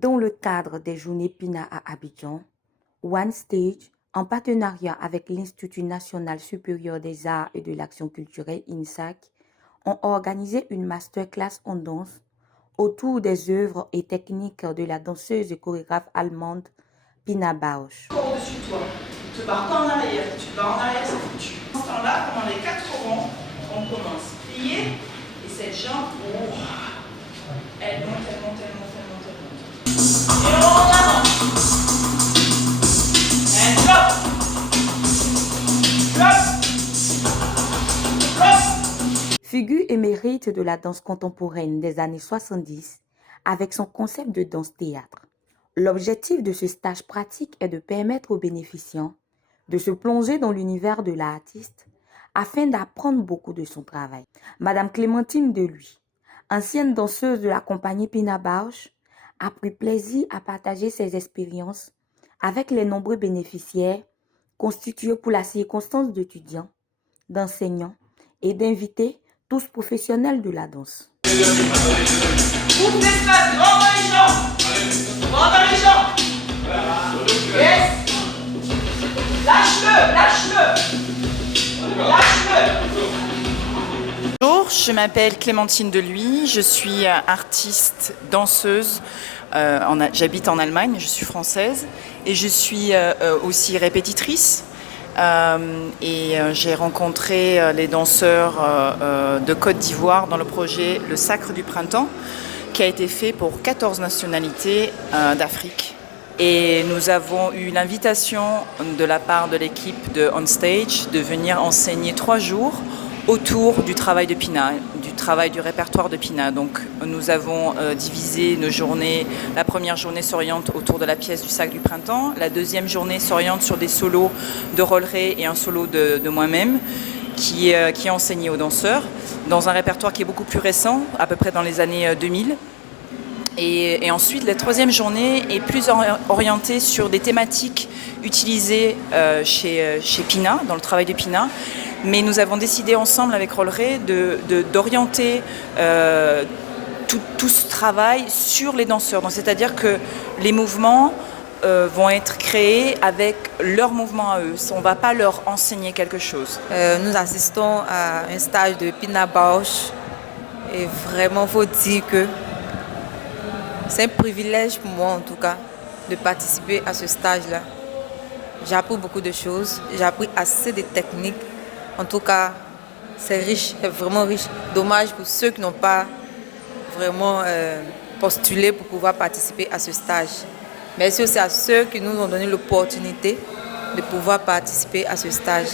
Dans le cadre des Journées Pina à Abidjan, One Stage, en partenariat avec l'Institut national supérieur des arts et de l'action culturelle INSAC, ont organisé une masterclass en danse autour des œuvres et techniques de la danseuse et chorégraphe allemande Pina Bausch. Au-dessus de toi, tu ne pars pas en arrière, tu pars en arrière, c'est foutu. En ce temps-là, pendant les 4 rangs, on commence. Plier, et cette jambe, oh, elle monte, elle monte, elle monte, elle monte, elle monte. Et on en avant. And drop. Drop. Drop. Figure émérite de la danse contemporaine des années 70, avec son concept de danse-théâtre. L'objectif de ce stage pratique est de permettre aux bénéficiants de se plonger dans l'univers de l'artiste afin d'apprendre beaucoup de son travail. Madame Clémentine Deluy, ancienne danseuse de la compagnie Pina Bausch, a pris plaisir à partager ses expériences avec les nombreux bénéficiaires constitués pour la circonstance d'étudiants, d'enseignants et d'invités, tous professionnels de la danse. Ouvre l'espace, rentre dans les jambes. Rentre dans les jambes. Yes. Lâche-le, lâche-le. Lâche-le. Bonjour, je m'appelle Clémentine Deluy, je suis artiste, danseuse. J'habite en Allemagne, je suis française et je suis aussi répétitrice. J'ai rencontré les danseurs de Côte d'Ivoire dans le projet Le Sacre du Printemps, qui a été fait pour 14 nationalités d'Afrique. Et nous avons eu l'invitation de la part de l'équipe de On Stage de venir enseigner 3 jours autour du travail de Pina, du travail du répertoire de Pina. Donc nous avons divisé nos journées. La première journée s'oriente autour de la pièce du Sacre du Printemps. La deuxième journée s'oriente sur des solos de Rolleré et un solo de moi-même qui est enseigné aux danseurs dans un répertoire qui est beaucoup plus récent, à peu près dans les années 2000. Et ensuite, la troisième journée est plus orientée sur des thématiques utilisées chez Pina, dans le travail de Pina. Mais nous avons décidé ensemble avec Rolleré d'orienter tout ce travail sur les danseurs. Donc, c'est-à-dire que les mouvements vont être créés avec leurs mouvements à eux. On ne va pas leur enseigner quelque chose. Nous assistons à un stage de Pina Bausch et vraiment, il faut dire que c'est un privilège pour moi, en tout cas, de participer à ce stage-là. J'ai appris beaucoup de choses, j'ai appris assez de techniques. En tout cas, c'est riche, c'est vraiment riche. Dommage pour ceux qui n'ont pas vraiment postulé pour pouvoir participer à ce stage. Merci aussi à ceux qui nous ont donné l'opportunité de pouvoir participer à ce stage.